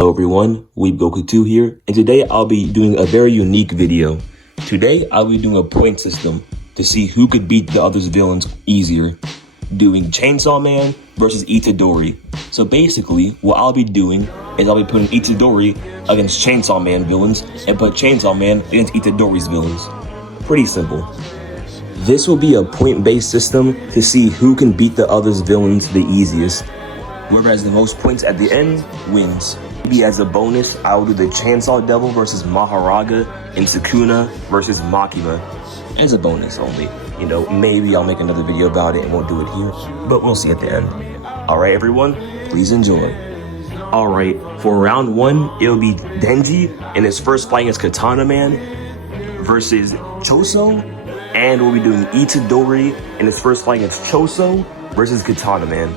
Hello everyone, WeebGoku2 here, and today I'll be doing a very unique video. Today I'll be doing a point system to see who could beat the other's villains easier, doing Chainsaw Man versus Itadori. So basically, what I'll be doing is I'll be putting Itadori against Chainsaw Man villains and put Chainsaw Man against Itadori's villains. Pretty simple. This will be a point-based system to see who can beat the other's villains the easiest. Whoever has the most points at the end wins. Maybe as a bonus, I will do the Chainsaw Devil versus Mahoraga and Sukuna versus Makima. As a bonus only. You know, maybe I'll make another video about it and won't do it here, but we'll see at the end. Alright everyone, please enjoy. Alright, for round one, it'll be Denji in his first fight against Katana Man versus Choso, and we'll be doing Itadori in his first fight against Choso versus Katana Man.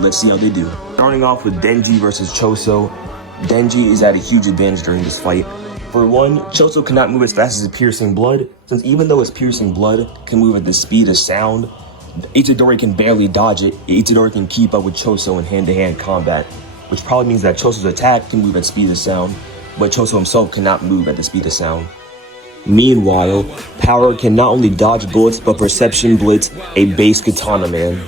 Let's see how they do. Starting off with Denji versus Choso. Denji is at a huge advantage during this fight. For one, Choso cannot move as fast as his piercing blood, since even though his piercing blood can move at the speed of sound, Itadori can barely dodge it. Itadori can keep up with Choso in hand-to-hand combat, which probably means that Choso's attack can move at speed of sound, but Choso himself cannot move at the speed of sound. Meanwhile, Power can not only dodge bullets, but Perception Blitz a base Katana Man.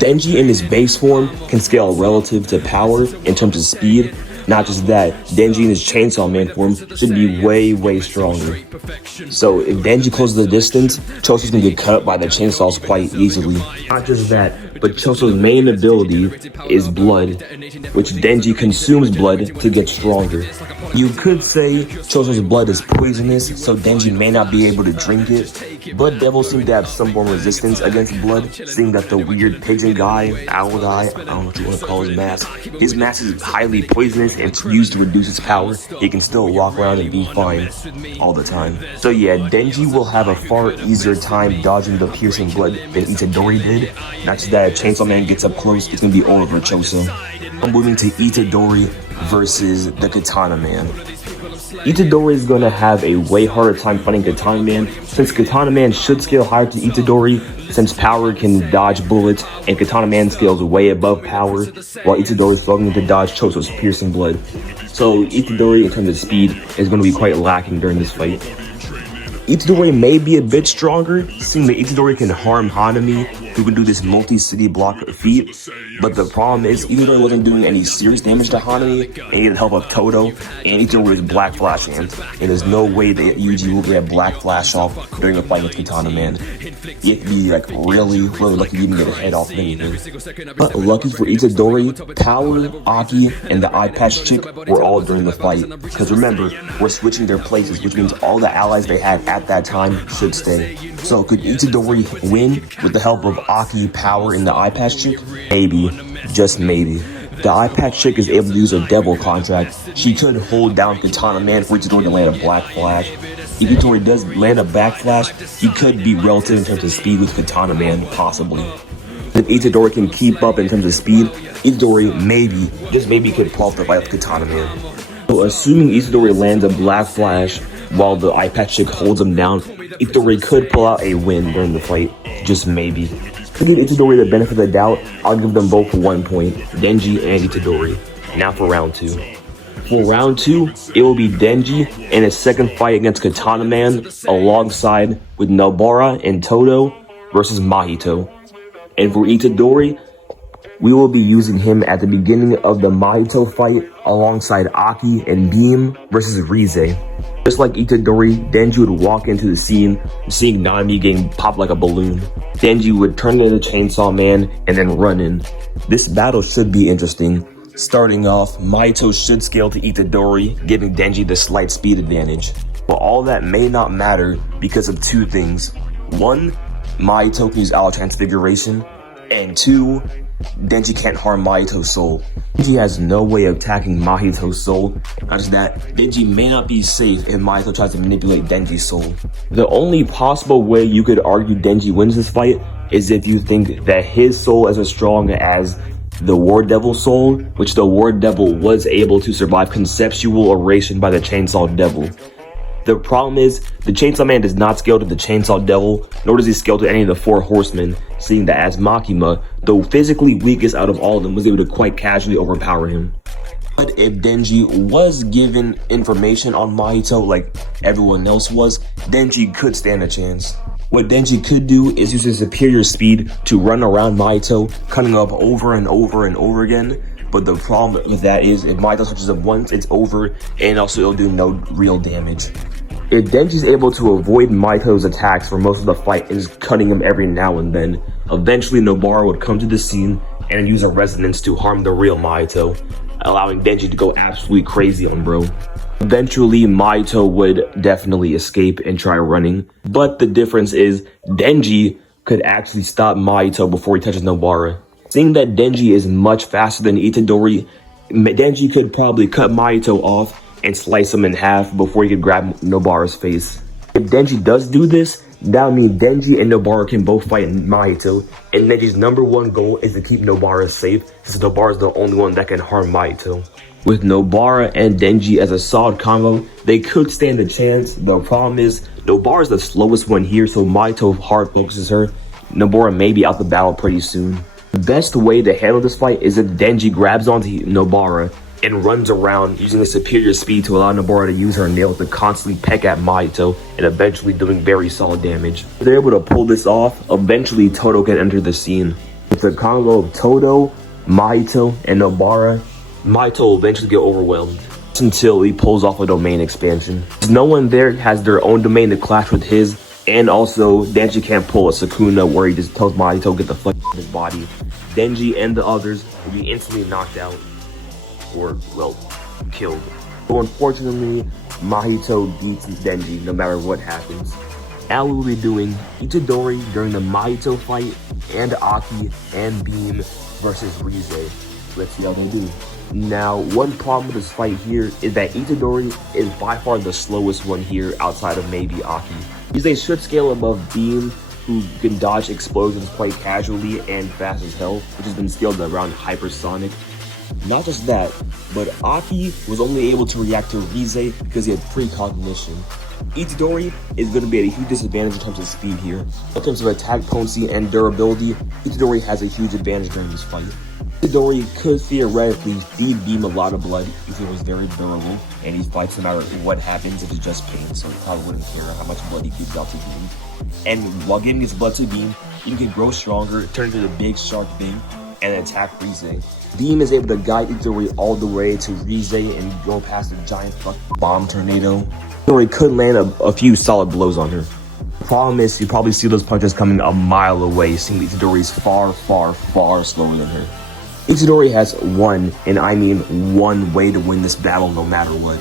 Denji in his base form can scale relative to Power in terms of speed. Not just that, Denji in his Chainsaw Man form should be way stronger. So if Denji closes the distance, Choso's gonna get cut up by the chainsaws quite easily. Not just that, but Choso's main ability is blood, which Denji consumes blood to get stronger. You could say Choso's blood is poisonous, so Denji may not be able to drink it, but devils seem to have some form of resistance against blood, seeing that the weird pigeon guy, owl guy, I don't know what you want to call his mask is highly poisonous and it's used to reduce its power. He can still walk around and be fine all the time. So yeah, Denji will have a far easier time dodging the piercing blood than Itadori did. Not just that, if Chainsaw Man gets up close, it's gonna be over for Choso. I'm moving to Itadori versus the Katana Man. Itadori is going to have a way harder time fighting Katana Man, since Katana Man should scale higher to Itadori, since Power can dodge bullets, and Katana Man scales way above Power, while Itadori is struggling to dodge Choso's piercing blood. So Itadori, in terms of speed, is going to be quite lacking during this fight. Itadori may be a bit stronger, seeing that Itadori can harm Hanami, who can do this multi-city block feat, but the problem is Itadori wasn't doing any serious damage to Hanami, and he needed help of Todo, and Itadori was Black Flash Hands, and there's no way that Yuji will get Black Flash off during a fight with Katana Man. You have to be like really lucky to even get a head off of anything. But lucky for Itadori, Power, Aki, and the Eye Patch Chick were all during the fight, because remember, we're switching their places, which means all the allies they had at that time should stay. So could Itadori win with the help of Aki, Power, and the Eye Patch Chick? Maybe. Just maybe. The Eye Patch Chick is able to use a Devil contract. She could hold down Katana Man for Itadori to land a Black Flash. If Itadori does land a Back Flash, he could be relative in terms of speed with Katana Man, possibly. If Itadori can keep up in terms of speed, Itadori maybe, just maybe could pull off the fight with Katana Man. So assuming Itadori lands a Black Flash while the Eye Patch Chick holds him down, Itadori could pull out a win during the fight, just maybe. To give Itadori the benefit of the doubt, I'll give them both 1 point, Denji and Itadori. Now for round two. For round two, it will be Denji in his second fight against Katana Man alongside with Nobara and Todo versus Mahito. And for Itadori, we will be using him at the beginning of the Mahito fight alongside Aki and Beam versus Rize. Just like Itadori, Denji would walk into the scene, seeing Nami getting popped like a balloon. Denji would turn into the Chainsaw Man and then run in. This battle should be interesting. Starting off, Mahito should scale to Itadori, giving Denji the slight speed advantage. But all that may not matter because of two things. One, Mahito can use Owl Transfiguration, and two, Denji can't harm Mahito's soul. Denji has no way of attacking Mahito's soul. Not just that, Denji may not be safe if Mahito tries to manipulate Denji's soul. The only possible way you could argue Denji wins this fight is if you think that his soul is as strong as the War Devil soul, which the War Devil was able to survive conceptual erasure by the Chainsaw Devil. The problem is, the Chainsaw Man does not scale to the Chainsaw Devil, nor does he scale to any of the Four Horsemen, seeing that as Makima, though physically weakest out of all of them, was able to quite casually overpower him. But if Denji was given information on Mahito like everyone else was, Denji could stand a chance. What Denji could do is use his superior speed to run around Mahito, cutting up over and over and over again. But the problem with that is if Mahito switches up once, it's over, and also it'll do no real damage. If Denji's able to avoid Mahito's attacks for most of the fight and is cutting him every now and then, eventually Nobara would come to the scene and use a resonance to harm the real Mahito, allowing Denji to go absolutely crazy on bro. Eventually, Mahito would definitely escape and try running, but the difference is Denji could actually stop Mahito before he touches Nobara. Seeing that Denji is much faster than Itadori, Denji could probably cut Mahito off and slice him in half before he could grab Nobara's face. If Denji does do this, that would mean Denji and Nobara can both fight Mahito, and Denji's #1 goal is to keep Nobara safe, since Nobara is the only one that can harm Mahito. With Nobara and Denji as a solid combo, they could stand a chance. The problem is, Nobara is the slowest one here, so Mahito hard focuses her. Nobara may be out the battle pretty soon. The best way to handle this fight is if Denji grabs onto Nobara and runs around using his superior speed to allow Nobara to use her nails to constantly peck at Mahito and eventually doing very solid damage. If they're able to pull this off, eventually Todo can enter the scene. With the combo of Todo, Mahito, and Nobara, Mahito will eventually get overwhelmed until he pulls off a domain expansion. No one there has their own domain to clash with his, and also Denji can't pull a Sukuna where he just tells Mahito get the fuck out of his body. Denji and the others will be instantly knocked out, or, well, killed. So unfortunately, Mahito beats Denji no matter what happens. Now we will be doing Itadori during the Mahito fight, and Aki and Beam versus Rize. Let's see how they do. Now, one problem with this fight here is that Itadori is by far the slowest one here outside of maybe Aki. Rize should scale above Beam, who can dodge explosions quite casually and fast as hell, which has been scaled around hypersonic. Not just that, but Aki was only able to react to Rize because he had precognition. Itadori is going to be at a huge disadvantage in terms of speed here. In terms of attack potency and durability, Itadori has a huge advantage during this fight. Itadori could theoretically feed Beam a lot of blood if he was very durable, and he fights no matter what happens if it's just pain, so he probably wouldn't care how much blood he feeds out to Beam. And while giving his blood to Beam, he can grow stronger, turn into the big shark thing, and attack Rize. Beam is able to guide Itadori all the way to Rize and go past the giant bomb tornado. Itadori could land a few solid blows on her. The problem is you probably see those punches coming a mile away, seeing Itadori is far, far, far slower than her. Itadori has one, and I mean one way to win this battle no matter what.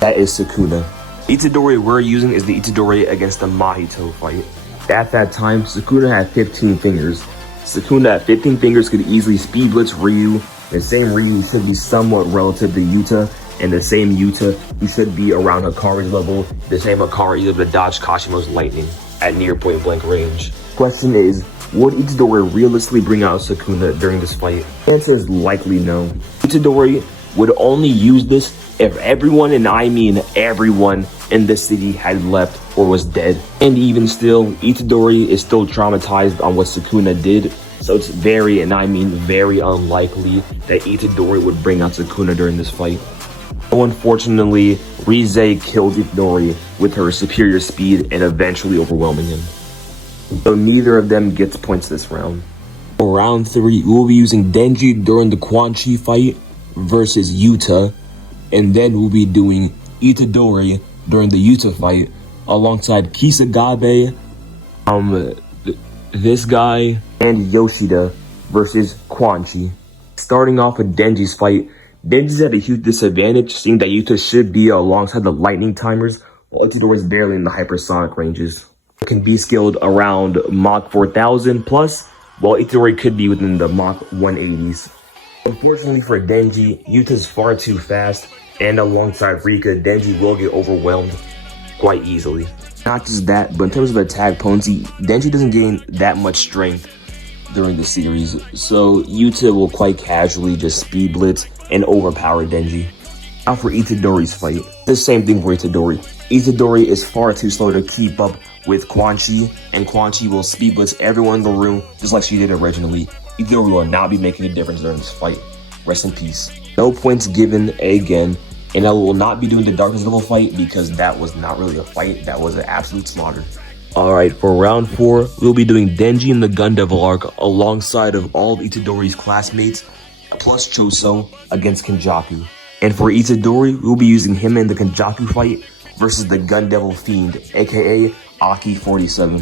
That is Sukuna. Itadori we're using is the Itadori against the Mahito fight. At that time, Sukuna had 15 fingers. Sukuna at 15 fingers could easily speed blitz Ryu. The same Ryu should be somewhat relative to Yuta, and the same Yuta, he should be around Hikari's level. The same Hikari is able to dodge Kashima's lightning at near point blank range. Question is, would Itadori realistically bring out Sukuna during this fight? The answer is likely no. Itadori would only use this if everyone, and I mean everyone, in the city had left or was dead. And even still, Itadori is still traumatized on what Sukuna did, so it's very, and I mean very unlikely that Itadori would bring out Sukuna during this fight. So unfortunately, Rize killed Itadori with her superior speed and eventually overwhelming him. So neither of them gets points this round. For round 3, we'll be using Denji during the Quanxi fight versus Yuta, and then we'll be doing Itadori during the Yuta fight alongside Kisagabe, this guy, and Yoshida versus Quanxi. Starting off with Denji's fight, Denji's at a huge disadvantage, seeing that Yuta should be alongside the lightning timers, while Itadori is barely in the hypersonic ranges. It can be scaled around Mach 4000 plus, while Itadori could be within the Mach 180s. Unfortunately for Denji, Yuta's far too fast, and alongside Rika, Denji will get overwhelmed quite easily. Not just that, but in terms of attack potency, Denji doesn't gain that much strength during the series, so Yuta will quite casually just speed blitz and overpower Denji. Now for Itadori's fight, the same thing for Itadori. Itadori is far too slow to keep up with Quanxi, and Quanxi will speed blitz everyone in the room just like she did originally. Itadori will not be making a difference during this fight. Rest in peace. No points given again. And I will not be doing the darkness level fight because that was not really a fight. That was an absolute slaughter. Alright, for round 4, we'll be doing Denji in the Gun Devil arc alongside of all of Itadori's classmates plus Choso against Kenjaku. And for Itadori, we'll be using him in the Kenjaku fight versus the Gun Devil Fiend, aka Aki 47.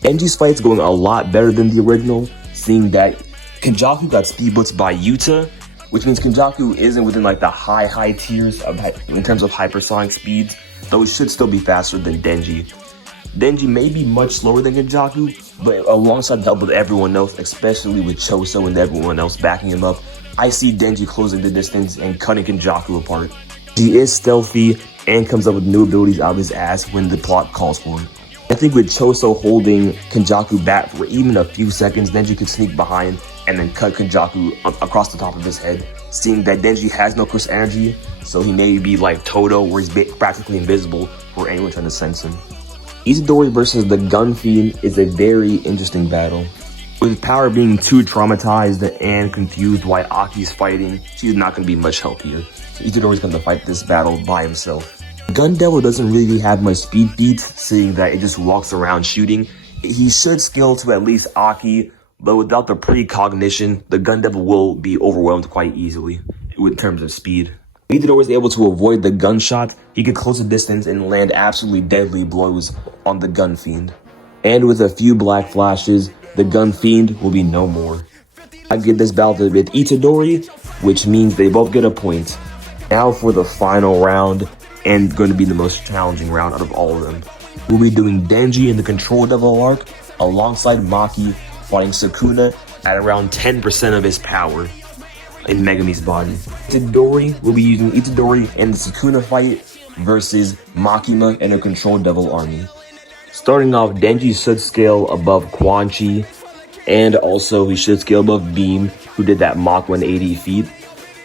Denji's fight's going a lot better than the original, seeing that Kenjaku got speed blitzed by Yuta, which means Kenjaku isn't within like the high tiers in terms of hypersonic speeds, though it should still be faster than Denji. Denji may be much slower than Kenjaku, but alongside the help of everyone else, especially with Choso and everyone else backing him up, I see Denji closing the distance and cutting Kenjaku apart. He is stealthy and comes up with new abilities out of his ass when the plot calls for it. I think with Choso holding Kenjaku back for even a few seconds, Denji could sneak behind and then cut Kenjaku across the top of his head, seeing that Denji has no curse energy, so he may be like Todo, where he's practically invisible for anyone trying to sense him. Itadori versus the Gun Fiend is a very interesting battle. With Power being too traumatized and confused why Aki's fighting, she's not going to be much help here. So Itadori's going to fight this battle by himself. Gun Devil doesn't really have much speed feats, seeing that it just walks around shooting. He should scale to at least Aki, but without the precognition, the Gun Devil will be overwhelmed quite easily in terms of speed. Itadori was able to avoid the gunshot. He could close the distance and land absolutely deadly blows on the Gun Fiend. And with a few black flashes, the Gun Fiend will be no more. I give this battle with Itadori, which means they both get a point. Now for the final round, and going to be the most challenging round out of all of them. We'll be doing Denji in the Control Devil arc alongside Maki fighting Sukuna at around 10% of his power in Megami's body. Itadori will be using Itadori in the Sukuna fight versus Makima and a Control Devil army. Starting off, Denji should scale above Quanxi, and also he should scale above Beam, who did that Mach 180 feat.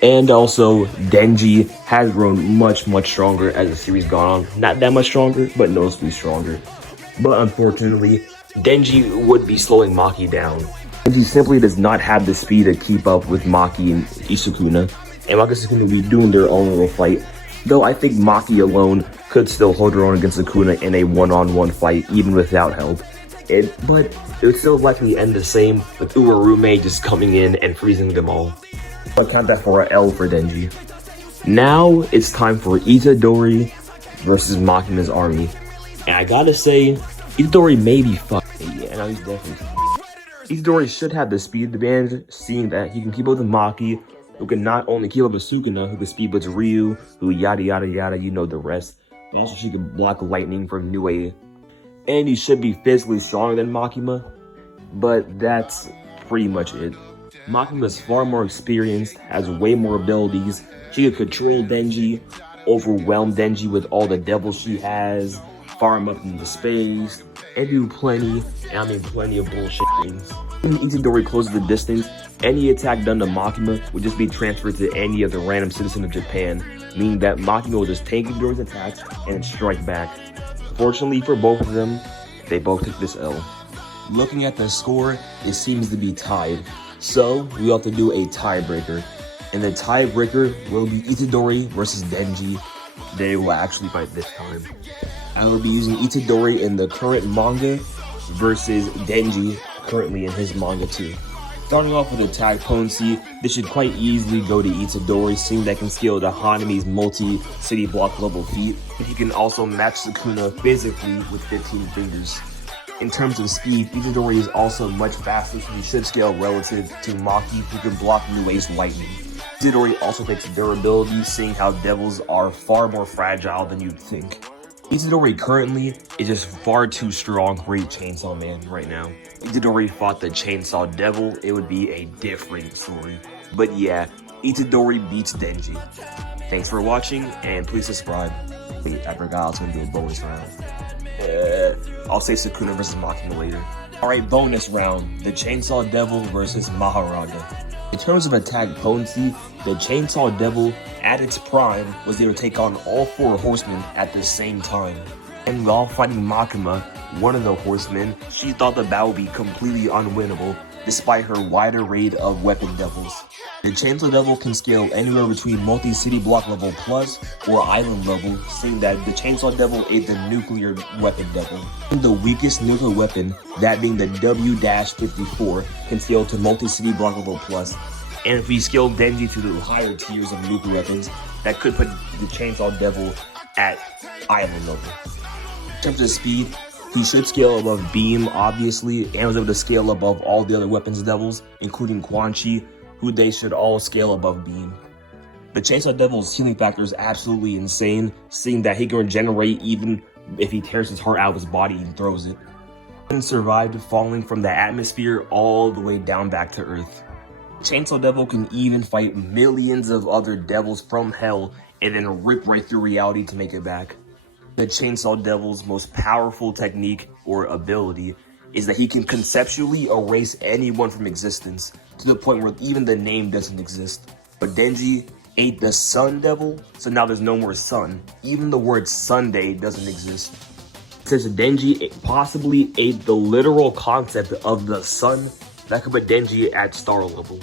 And also, Denji has grown much stronger as the series gone on. Not that much stronger, but noticeably stronger. But unfortunately, Denji would be slowing Maki down. Denji simply does not have the speed to keep up with Maki and Sukuna. And Maki and Sukuna will be doing their own little fight. Though I think Maki alone could still hold her own against Sukuna in a one-on-one fight, even without help. But it would still likely end the same, with Uwarume just coming in and freezing them all. I count that for an L for Denji. Now it's time for Itadori versus Makima's army. And I gotta say, Itadori may be fucked. Yeah, no, he's definitely fucked. Itadori should have the speed advantage, seeing that he can keep up with Maki, who can not only keep up with Sukuna, who can speed blitz Ryu, who yada yada, you know the rest, but also she can block lightning from Nue. And he should be physically stronger than Makima, but that's pretty much it. Makima is far more experienced, has way more abilities. She can control Denji, overwhelm Denji with all the devils she has, fire him up into space, and do plenty of bullshit things. When Itadori closes the distance, any attack done to Makima would just be transferred to any other random citizen of Japan, meaning that Makima will just take Itadori's attacks and strike back. Fortunately for both of them, they both took this L. Looking at the score, it seems to be tied. So, we have to do a tiebreaker. And the tiebreaker will be Itadori versus Denji. They will actually fight this time. I will be using Itadori in the current manga versus Denji currently in his manga too. Starting off with attack potency, this should quite easily go to Itadori, seeing that can scale the Hanami's multi-city block level feat. But he can also match Sukuna physically with 15 fingers. In terms of speed, Itadori is also much faster, so he should scale relative to Maki, who can block Nue's lightning. Itadori also takes durability, seeing how devils are far more fragile than you'd think. Itadori currently is just far too strong for a Chainsaw Man right now. If Itadori fought the Chainsaw Devil, it would be a different story. But yeah, Itadori beats Denji. Thanks for watching, and please subscribe. Wait, I forgot I was going to do a bonus round. I'll say Sukuna versus Makima later. Alright, bonus round. The Chainsaw Devil versus Mahoraga. In terms of attack potency, the Chainsaw Devil, at its prime, was able to take on all 4 horsemen at the same time. And while fighting Makima, one of the horsemen, she thought the battle would be completely unwinnable, despite her wide array of weapon devils. The Chainsaw Devil can scale anywhere between multi-city block level plus or island level, seeing that the Chainsaw Devil is the nuclear weapon devil. The weakest nuclear weapon, that being the W-54, can scale to multi-city block level plus. And if we scale Denji to the higher tiers of nuclear weapons, that could put the Chainsaw Devil at island level. In terms of speed, he should scale above Beam, obviously, and was able to scale above all the other weapons devils, including Quanxi, who they should all scale above Beam. The Chainsaw Devil's healing factor is absolutely insane, seeing that he can regenerate even if he tears his heart out of his body and throws it. He survived falling from the atmosphere all the way down back to Earth. Chainsaw Devil can even fight millions of other devils from hell and then rip right through reality to make it back. The Chainsaw Devil's most powerful technique or ability is that he can conceptually erase anyone from existence to the point where even the name doesn't exist. But Denji ate the Sun Devil, so now there's no more sun. Even the word Sunday doesn't exist. Since Denji possibly ate the literal concept of the sun, that could put Denji at star level.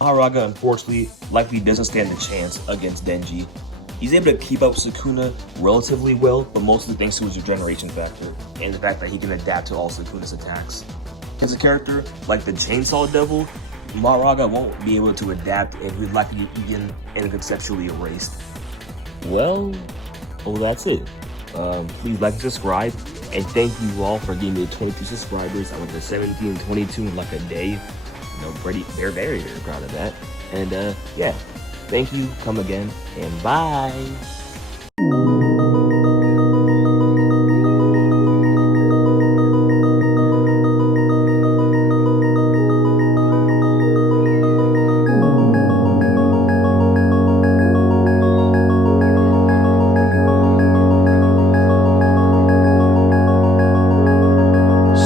Mahoraga, unfortunately, likely doesn't stand a chance against Denji. He's able to keep up Sukuna relatively well, but mostly thanks to his regeneration factor, and the fact that he can adapt to all Sukuna's attacks. As a character, like the Chainsaw Devil, Mahoraga won't be able to adapt, and he'd likely be eaten and conceptually erased. Well, that's it. Please like and subscribe, and thank you all for giving me 22 subscribers. I went to 17 and 22 in like a day. Very, very proud of that. And yeah, thank you, come again, and bye.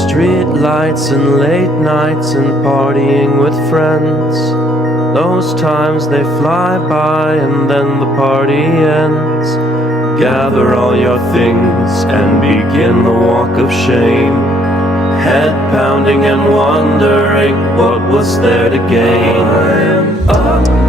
Street lights and late nights and partying with friends. Those times they fly by and then the party ends. Gather all your things and begin the walk of shame. Head pounding and wondering what was there to gain. I'm up